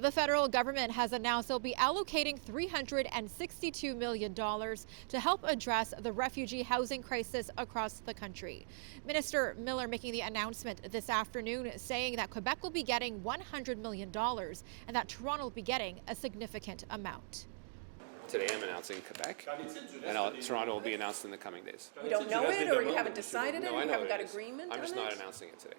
The federal government has announced they'll be allocating $362 million to help address the refugee housing crisis across the country. Minister Miller making the announcement this afternoon, saying that Quebec will be getting $100 million and that Toronto will be getting a significant amount. Today I'm announcing Quebec, and Toronto will be announced in the coming days. You don't know it, or you haven't decided it, No, or I you know haven't what got it is. agreement I'm just on not it? announcing it today.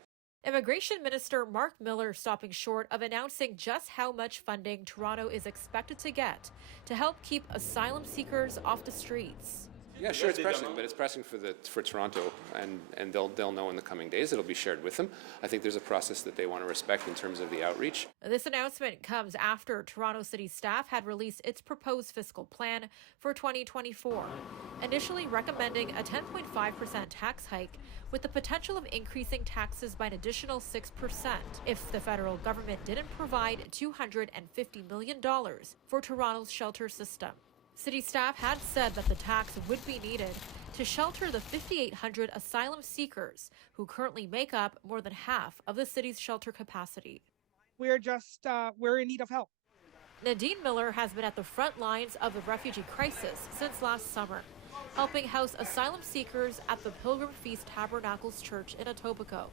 Immigration Minister Mark Miller stopping short of announcing just how much funding Toronto is expected to get to help keep asylum seekers off the streets. Yeah, sure, it's pressing, but it's pressing for Toronto, and they'll know in the coming days. It'll be shared with them. I think there's a process that they want to respect in terms of the outreach. This announcement comes after Toronto City staff had released its proposed fiscal plan for 2024, initially recommending a 10.5% tax hike with the potential of increasing taxes by an additional 6% if the federal government didn't provide $250 million for Toronto's shelter system. City staff had said that the tax would be needed to shelter the 5,800 asylum seekers who currently make up more than half of the city's shelter capacity. We're in need of help. Nadine Miller has been at the front lines of the refugee crisis since last summer, helping house asylum seekers at the Pilgrim Feast Tabernacles Church in Etobicoke.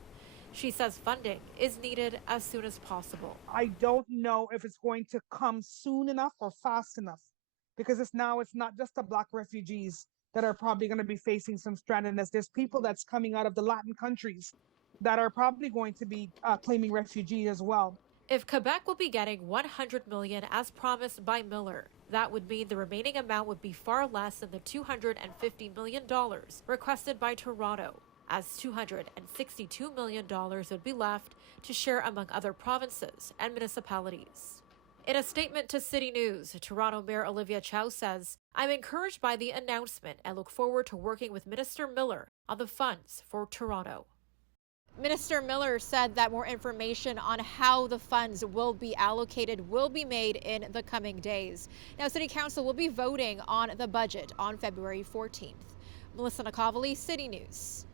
She says funding is needed as soon as possible. I don't know if it's going to come soon enough or fast enough, because it's not just the Black refugees that are probably going to be facing some strandedness. There's people that's coming out of the Latin countries that are probably going to be claiming refugee as well. If Quebec will be getting $100 million as promised by Miller, that would mean the remaining amount would be far less than the $250 million requested by Toronto, as $262 million would be left to share among other provinces and municipalities. In a statement to City News, Toronto Mayor Olivia Chow says, "I'm encouraged by the announcement and look forward to working with Minister Miller on the funds for Toronto." Minister Miller said that more information on how the funds will be allocated will be made in the coming days. Now, City Council will be voting on the budget on February 14th. Melissa Nakhavoly, City News.